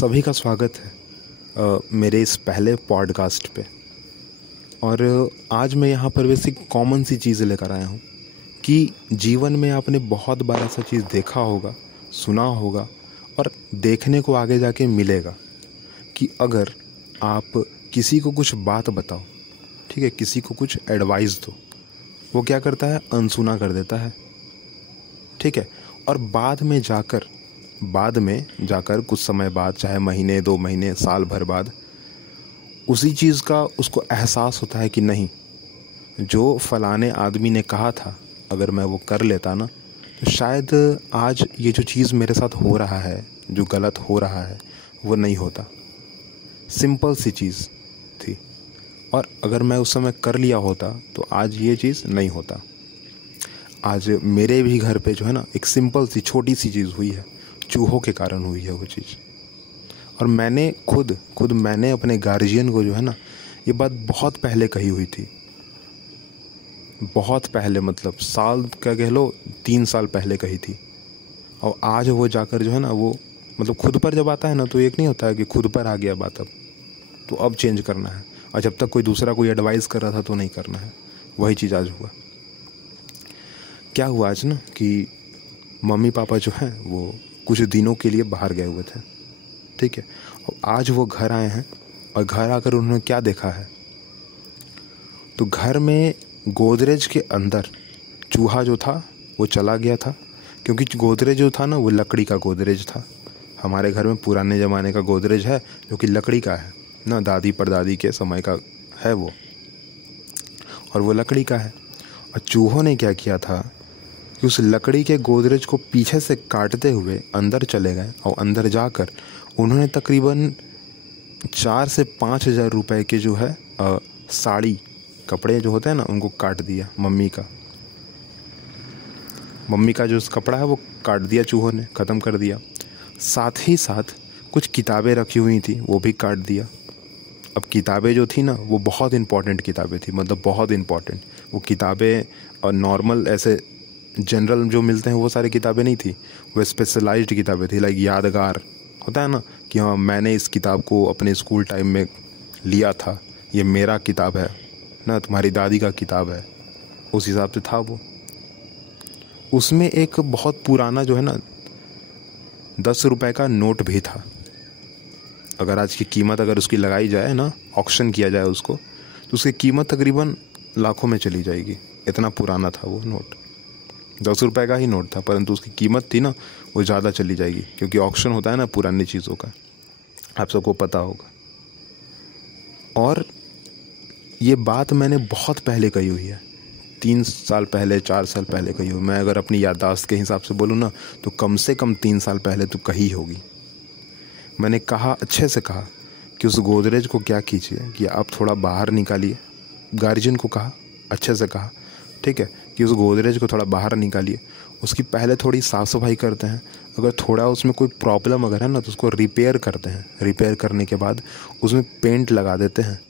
सभी का स्वागत है मेरे इस पहले पॉडकास्ट पे। और आज मैं यहाँ पर वैसे कॉमन सी चीज़ लेकर आया हूँ कि जीवन में आपने बहुत बार ऐसा चीज़ देखा होगा, सुना होगा और देखने को आगे जाके मिलेगा कि अगर आप किसी को कुछ बात बताओ, ठीक है, किसी को कुछ एडवाइस दो, वो क्या करता है, अनसुना कर देता है, ठीक है। और बाद में जाकर कुछ समय बाद, चाहे महीने, 2 महीने, साल भर बाद, उसी चीज़ का उसको एहसास होता है कि नहीं, जो फलाने आदमी ने कहा था अगर मैं वो कर लेता ना तो शायद आज ये जो चीज़ मेरे साथ हो रहा है, जो गलत हो रहा है, वो नहीं होता। सिंपल सी चीज़ थी और अगर मैं उस समय कर लिया होता तो आज ये चीज़ नहीं होता। आज मेरे भी घर पे जो है ना, एक सिंपल सी छोटी सी चीज़ हुई है, चूहों के कारण हुई है वो चीज़। और मैंने खुद मैंने अपने गार्जियन को जो है ना, ये बात बहुत पहले कही हुई थी, बहुत पहले, मतलब साल क्या कह लो, 3 साल पहले कही थी। और आज वो जाकर जो है ना, वो मतलब खुद पर जब आता है ना, तो एक नहीं होता है कि खुद पर आ गया बात, तो अब चेंज करना है। और जब तक कोई एडवाइस कर रहा था तो नहीं करना है। वही चीज़ आज हुआ। क्या हुआ आज ना कि मम्मी पापा जो हैं वो कुछ दिनों के लिए बाहर गए हुए थे, ठीक है। और आज वो घर आए हैं और घर आकर उन्होंने क्या देखा है, तो घर में गोदरेज के अंदर चूहा जो था वो चला गया था। क्योंकि गोदरेज जो था ना, वो लकड़ी का गोदरेज था। हमारे घर में पुराने ज़माने का गोदरेज है जो कि लकड़ी का है ना, दादी परदादी के समय का है वो, और वो लकड़ी का है। और चूहों ने क्या किया था कि उस लकड़ी के गोदरेज को पीछे से काटते हुए अंदर चले गए और अंदर जाकर उन्होंने तकरीबन 4 से 5 हज़ार रुपये के जो है साड़ी, कपड़े जो होते हैं ना, उनको काट दिया। मम्मी का जो कपड़ा है वो काट दिया चूहों ने, ख़त्म कर दिया। साथ ही साथ कुछ किताबें रखी हुई थी, वो भी काट दिया। अब किताबें जो थी ना, वो बहुत इम्पॉर्टेंट किताबें थी, मतलब बहुत इम्पॉर्टेंट। वो किताबें और नॉर्मल ऐसे जनरल जो मिलते हैं वो सारी किताबें नहीं थी, वो स्पेशलाइज्ड किताबें थी। लाइक यादगार होता है ना कि हाँ, मैंने इस किताब को अपने स्कूल टाइम में लिया था, ये मेरा किताब है ना, तुम्हारी दादी का किताब है, उस हिसाब से था वो। उसमें एक बहुत पुराना जो है ना 10 रुपए का नोट भी था। अगर आज की कीमत अगर उसकी लगाई जाए ना, ऑक्शन किया जाए उसको, तो उसकी कीमत तकरीबन लाखों में चली जाएगी। इतना पुराना था वो नोट। 10 रुपए का ही नोट था, परंतु उसकी कीमत थी ना, वो ज़्यादा चली जाएगी, क्योंकि ऑक्शन होता है ना पुरानी चीज़ों का, आप सबको पता होगा। और ये बात मैंने बहुत पहले कही हुई है, 3 साल पहले, 4 साल पहले कही हुई। मैं अगर अपनी याददाश्त के हिसाब से बोलूँ ना, तो कम से कम 3 साल पहले तो कही होगी। मैंने कहा, अच्छे से कहा कि उस गोदरेज को क्या कीजिए कि आप थोड़ा बाहर निकालिए। गार्जियन को कहा, अच्छे से कहा, ठीक है, कि उस गोदरेज को थोड़ा बाहर निकालिए, उसकी पहले थोड़ी साफ़ सफाई करते हैं। अगर थोड़ा उसमें कोई प्रॉब्लम अगर है ना, तो उसको रिपेयर करते हैं। रिपेयर करने के बाद उसमें पेंट लगा देते हैं।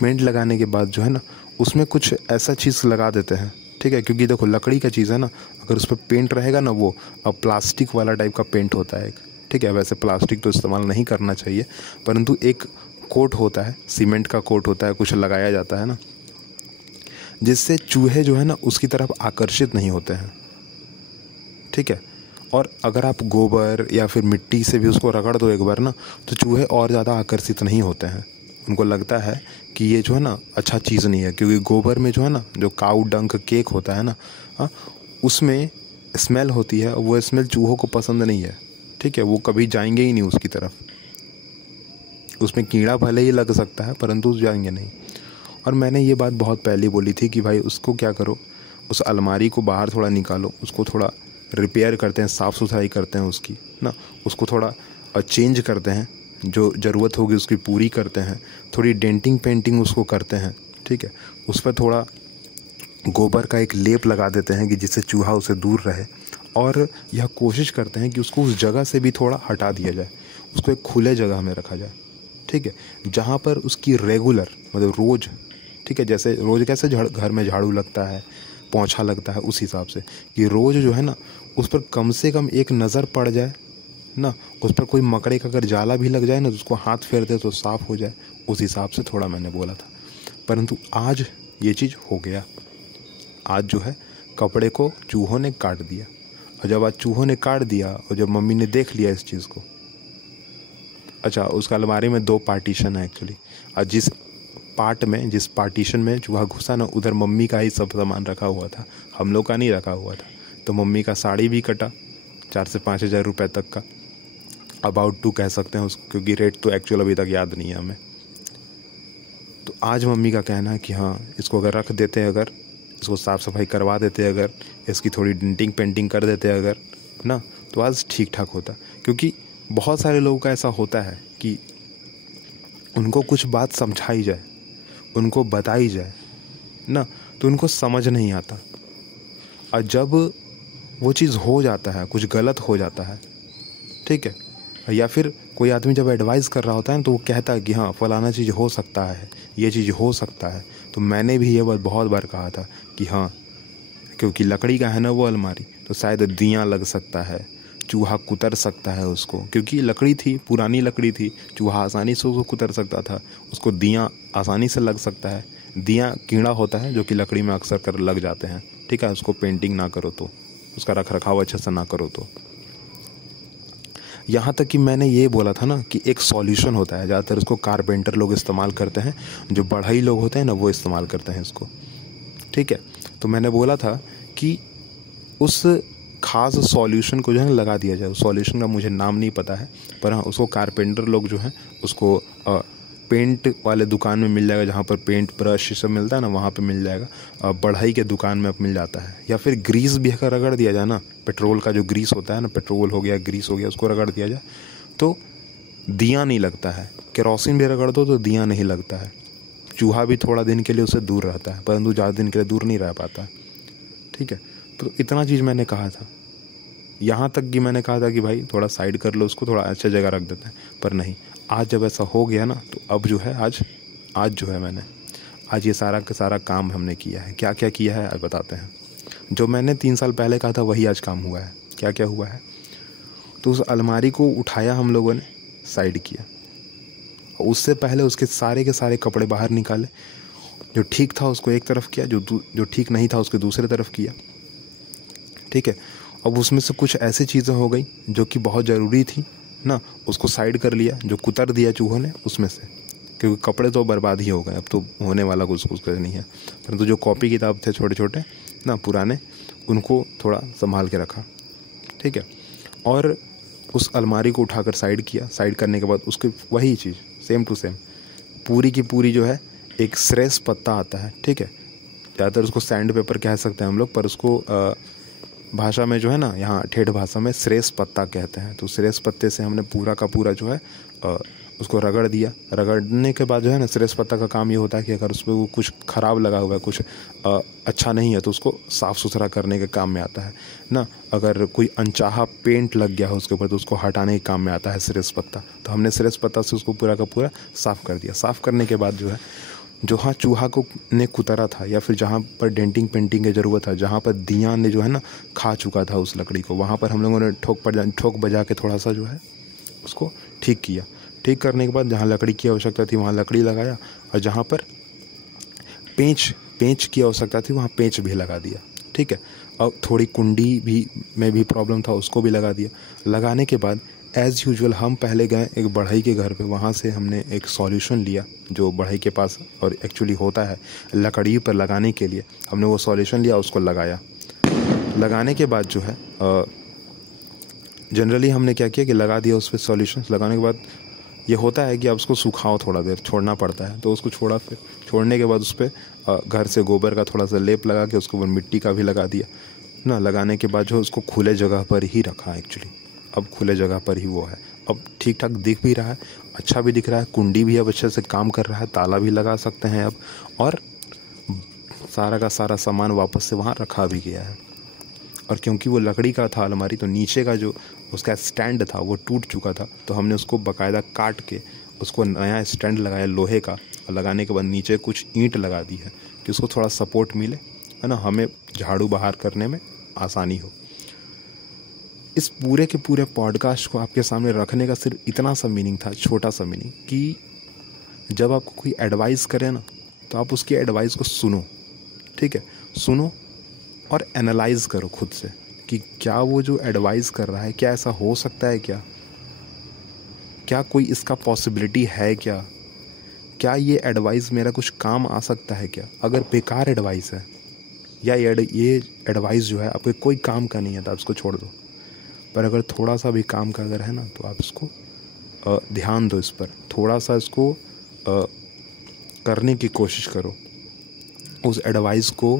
पेंट लगाने के बाद जो है ना, उसमें कुछ ऐसा चीज़ लगा देते हैं, ठीक है। क्योंकि देखो, लकड़ी का चीज़ है ना, अगर उस पर पेंट रहेगा ना, वो अब प्लास्टिक वाला टाइप का पेंट होता है, ठीक है। वैसे प्लास्टिक तो इस्तेमाल नहीं करना चाहिए, परंतु एक कोट होता है, सीमेंट का कोट होता है, कुछ लगाया जाता है ना, जिससे चूहे जो है ना उसकी तरफ आकर्षित नहीं होते हैं, ठीक है। और अगर आप गोबर या फिर मिट्टी से भी उसको रगड़ दो एक बार ना, तो चूहे और ज़्यादा आकर्षित नहीं होते हैं। उनको लगता है कि ये जो है ना अच्छा चीज़ नहीं है, क्योंकि गोबर में जो है ना, जो काऊ डंक केक होता है ना, हाँ, उसमें स्मेल होती है, वो स्मेल चूहों को पसंद नहीं है, ठीक है। वो कभी जाएंगे ही नहीं उसकी तरफ। उसमें कीड़ा भले ही लग सकता है, परंतु जाएंगे नहीं। और मैंने ये बात बहुत पहले बोली थी कि भाई उसको क्या करो, उस अलमारी को बाहर थोड़ा निकालो, उसको थोड़ा रिपेयर करते हैं, साफ़ सफाई करते हैं उसकी ना, उसको थोड़ा चेंज करते हैं, जो ज़रूरत होगी उसकी पूरी करते हैं, थोड़ी डेंटिंग पेंटिंग उसको करते हैं, ठीक है। उस पर थोड़ा गोबर का एक लेप लगा देते हैं कि जिससे चूहा उसे दूर रहे। और यह कोशिश करते हैं कि उसको उस जगह से भी थोड़ा हटा दिया जाए, उसको एक खुले जगह में रखा जाए, ठीक है, जहाँ पर उसकी रेगुलर, मतलब रोज़, ठीक है, जैसे रोज़ कैसे घर में झाड़ू लगता है, पोंछा लगता है, उस हिसाब से कि रोज़ जो है ना उस पर कम से कम एक नज़र पड़ जाए, ना, उस पर कोई मकड़े का अगर जाला भी लग जाए ना तो उसको हाथ फेर दे तो साफ़ हो जाए, उस हिसाब से थोड़ा मैंने बोला था। परंतु आज ये चीज़ हो गया। आज जो है कपड़े को चूहों ने काट दिया, और जब आज चूहों ने काट दिया और जब मम्मी ने देख लिया इस चीज़ को, अच्छा उसका अलमारी में 2 पार्टीशन है एक्चुअली, और जिस पार्टीशन में चूहा घुसा ना उधर मम्मी का ही सब सामान रखा हुआ था, हम लोग का नहीं रखा हुआ था। तो मम्मी का साड़ी भी कटा 4 से 5 हज़ार रुपये तक का, अबाउट टू कह सकते हैं उसको, क्योंकि रेट तो एक्चुअल अभी तक याद नहीं है हमें। तो आज मम्मी का कहना है कि हाँ इसको अगर रख देते, अगर इसको साफ़ सफाई करवा देते, अगर इसकी थोड़ी डेंटिंग पेंटिंग कर देते अगर ना, तो आज ठीक ठाक होता। क्योंकि बहुत सारे लोगों का ऐसा होता है कि उनको कुछ बात समझाई जाए, उनको बताई जाए ना, तो उनको समझ नहीं आता, और जब वो चीज़ हो जाता है, कुछ गलत हो जाता है, ठीक है, या फिर कोई आदमी जब एडवाइस कर रहा होता है ना तो वो कहता है कि हाँ फलाना चीज़ हो सकता है, ये चीज़ हो सकता है। तो मैंने भी ये बात बहुत बार कहा था कि हाँ, क्योंकि लकड़ी का है ना वो अलमारी, तो शायद दियाँ लग सकता है, चूहा कुतर सकता है उसको, क्योंकि लकड़ी थी, पुरानी लकड़ी थी, चूहा आसानी से उसको कुतर सकता था, उसको दियाँ आसानी से लग सकता है। दियाँ कीड़ा होता है जो कि लकड़ी में अक्सर कर लग जाते हैं, ठीक है, उसको पेंटिंग ना करो तो, उसका रख रखाव अच्छे से ना करो तो। यहाँ तक कि मैंने ये बोला था ना कि एक सॉल्यूशन होता है, ज़्यादातर इसको कारपेंटर लोग इस्तेमाल करते हैं, जो बढ़ई लोग होते हैं ना वो इस्तेमाल करते हैं इसको, ठीक है। तो मैंने बोला था कि उस खास सॉल्यूशन को जो है लगा दिया जाए। उस सॉल्यूशन का मुझे नाम नहीं पता है, पर हाँ उसको कारपेंटर लोग जो हैं उसको पेंट वाले दुकान में मिल जाएगा, जहाँ पर पेंट ब्रश ये सब मिलता है ना वहाँ पे मिल जाएगा। बढ़ई के दुकान में मिल जाता है, या फिर ग्रीस भी अगर रगड़ दिया जाए ना, पेट्रोल का जो ग्रीस होता है ना, पेट्रोल हो गया, ग्रीस हो गया, उसको रगड़ दिया जाए तो दिया नहीं लगता है। केरोसिन भी रगड़ दो तो दिया नहीं लगता है। चूहा भी थोड़ा दिन के लिए उससे दूर रहता है, परंतु ज़्यादा दिन के लिए दूर नहीं रह पाता, ठीक है। तो इतना चीज़ मैंने कहा था। यहाँ तक कि मैंने कहा था कि भाई थोड़ा साइड कर लो उसको, थोड़ा अच्छा जगह रख देते हैं, पर नहीं, आज जब ऐसा हो गया ना तो अब जो है आज जो है मैंने आज ये सारा का सारा काम हमने किया है। क्या क्या किया है आज बताते हैं। जो मैंने 3 साल पहले कहा था वही आज काम हुआ है। क्या क्या हुआ है, तो उस अलमारी को उठाया हम लोगों ने, साइड किया, और उससे पहले उसके सारे के सारे कपड़े बाहर निकाले। जो ठीक था उसको एक तरफ किया, जो ठीक नहीं था उसके दूसरे तरफ किया, ठीक है। अब उसमें से कुछ ऐसी चीज़ें हो गई जो कि बहुत ज़रूरी थी ना, उसको साइड कर लिया, जो कुतर दिया चूहों ने उसमें से, क्योंकि कपड़े तो बर्बाद ही हो गए, अब तो होने वाला कुछ नहीं है। परंतु जो कॉपी किताब थे छोटे छोटे ना पुराने, उनको थोड़ा संभाल के रखा, ठीक है। और उस अलमारी को उठाकर साइड किया। साइड करने के बाद उसकी वही चीज़ सेम टू सेम पूरी की पूरी जो है एक श्रेष्ठ पत्ता आता है, ठीक है। ज़्यादातर उसको सैंड पेपर कह सकते हैं हम लोग, पर उसको भाषा में जो है ना, यहाँ ठेठ भाषा में श्रेष्ठ पत्ता कहते हैं। तो श्रेष्ठ पत्ते से हमने पूरा का पूरा जो है उसको रगड़ दिया। रगड़ने के बाद जो है ना, श्रेष्ठ पत्ता का काम ये होता है कि अगर उस पर वो कुछ ख़राब लगा हुआ है, कुछ अच्छा नहीं है, तो उसको साफ़ सुथरा करने के काम में आता है ना। अगर कोई अनचाहा पेंट लग गया हो उसके ऊपर तो उसको हटाने के काम में आता है श्रेष्ठ पत्ता। तो हमने श्रेष्ठ पत्ता से उसको पूरा का पूरा साफ़ कर दिया। साफ़ करने के बाद जो है, जहाँ चूहा को ने कुतरा था, या फिर जहाँ पर डेंटिंग पेंटिंग की ज़रूरत है, जहाँ पर दिया ने जो है ना खा चुका था उस लकड़ी को, वहाँ पर हम लोगों ने ठोक बजा के थोड़ा सा जो है उसको ठीक किया। ठीक करने के बाद जहाँ लकड़ी की आवश्यकता थी वहाँ लकड़ी लगाया, और जहाँ पर पेंच की आवश्यकता थी वहाँ पेंच भी लगा दिया, ठीक है। और थोड़ी कुंडी भी में भी प्रॉब्लम था, उसको भी लगा दिया। लगाने के बाद एज़ यूजुअल हम पहले गए एक बढ़ई के घर पे, वहाँ से हमने एक सॉल्यूशन लिया जो बढ़ई के पास और एक्चुअली होता है लकड़ी पर लगाने के लिए। हमने वो सॉल्यूशन लिया, उसको लगाया। लगाने के बाद जो है जनरली हमने क्या किया कि लगा दिया उस पर सॉल्यूशन। लगाने के बाद ये होता है कि आप उसको सुखाओ, थोड़ा देर छोड़ना पड़ता है, तो उसको छोड़ा। फिर छोड़ने के बाद उस पर घर से गोबर का थोड़ा सा लेप लगा के उसके ऊपर मिट्टी का भी लगा दिया ना। लगाने के बाद जो उसको खुले जगह पर ही रखा एक्चुअली। अब खुले जगह पर ही वो है, अब ठीक ठाक दिख भी रहा है, अच्छा भी दिख रहा है। कुंडी भी अब अच्छे से काम कर रहा है, ताला भी लगा सकते हैं अब, और सारा का सारा सामान वापस से वहाँ रखा भी गया है। और क्योंकि वो लकड़ी का था अलमारी, तो नीचे का जो उसका स्टैंड था वो टूट चुका था, तो हमने उसको बाकायदा काट के उसको नया स्टैंड लगाया लोहे का। और लगाने के बाद नीचे कुछ ईंट लगा दी है कि उसको थोड़ा सपोर्ट मिले, है ना, हमें झाड़ू बाहर करने में आसानी हो। इस पूरे के पूरे पॉडकास्ट को आपके सामने रखने का सिर्फ इतना सा मीनिंग था, छोटा सा मीनिंग, कि जब आपको कोई एडवाइस करे ना तो आप उसकी एडवाइस को सुनो, ठीक है, सुनो और एनालाइज करो खुद से कि क्या वो जो एडवाइस कर रहा है क्या ऐसा हो सकता है, क्या कोई इसका पॉसिबिलिटी है, क्या ये एडवाइस मेरा कुछ काम आ सकता है क्या। अगर बेकार एडवाइस है या ये एडवाइस जो है आपके कोई काम का नहीं है तो आप इसको छोड़ दो। पर अगर थोड़ा सा भी काम का अगर है ना तो आप इसको ध्यान दो, इस पर थोड़ा सा इसको करने की कोशिश करो, उस एडवाइस को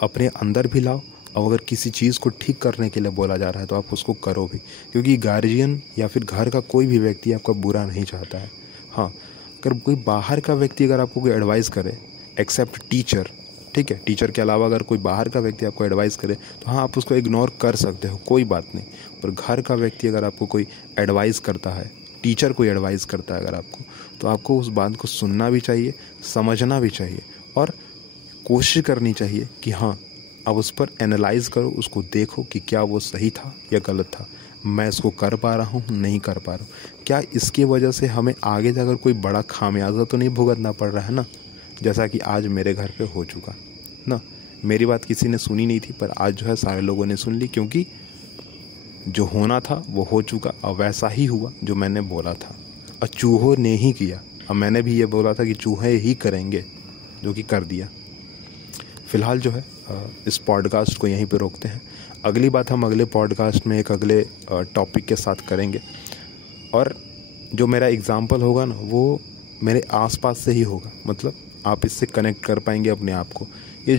अपने अंदर भी लाओ। और अगर किसी चीज़ को ठीक करने के लिए बोला जा रहा है तो आप उसको करो भी, क्योंकि गार्जियन या फिर घर का कोई भी व्यक्ति आपका बुरा नहीं चाहता है। हाँ, अगर कोई बाहर का व्यक्ति अगर आपको कोई एडवाइस करे, एक्सेप्ट टीचर, ठीक है, टीचर के अलावा अगर कोई बाहर का व्यक्ति आपको एडवाइस करे तो हाँ आप उसको इग्नोर कर सकते हो, कोई बात नहीं। पर घर का व्यक्ति अगर आपको कोई एडवाइस करता है, टीचर कोई एडवाइस करता है अगर आपको, तो आपको उस बात को सुनना भी चाहिए, समझना भी चाहिए और कोशिश करनी चाहिए कि हाँ अब उस पर एनालाइज करो, उसको देखो कि क्या वो सही था या गलत था, मैं इसको कर पा रहा हूँ नहीं कर पा रहा हूँ, क्या इसकी वजह से हमें आगे जाकर कोई बड़ा खामियाजा तो नहीं भुगतना पड़ रहा है ना, जैसा कि आज मेरे घर पे हो चुका ना। मेरी बात किसी ने सुनी नहीं थी पर आज जो है सारे लोगों ने सुन ली, क्योंकि जो होना था वो हो चुका और वैसा ही हुआ जो मैंने बोला था। और चूहों ने ही किया, और मैंने भी ये बोला था कि चूहे ही करेंगे, जो कि कर दिया। फ़िलहाल जो है इस पॉडकास्ट को यहीं पे रोकते हैं। अगली बात हम अगले पॉडकास्ट में एक अगले टॉपिक के साथ करेंगे, और जो मेरा एग्जाम्पल होगा ना वो मेरे आसपास से ही होगा, मतलब आप इससे कनेक्ट कर पाएंगे अपने आप को। ये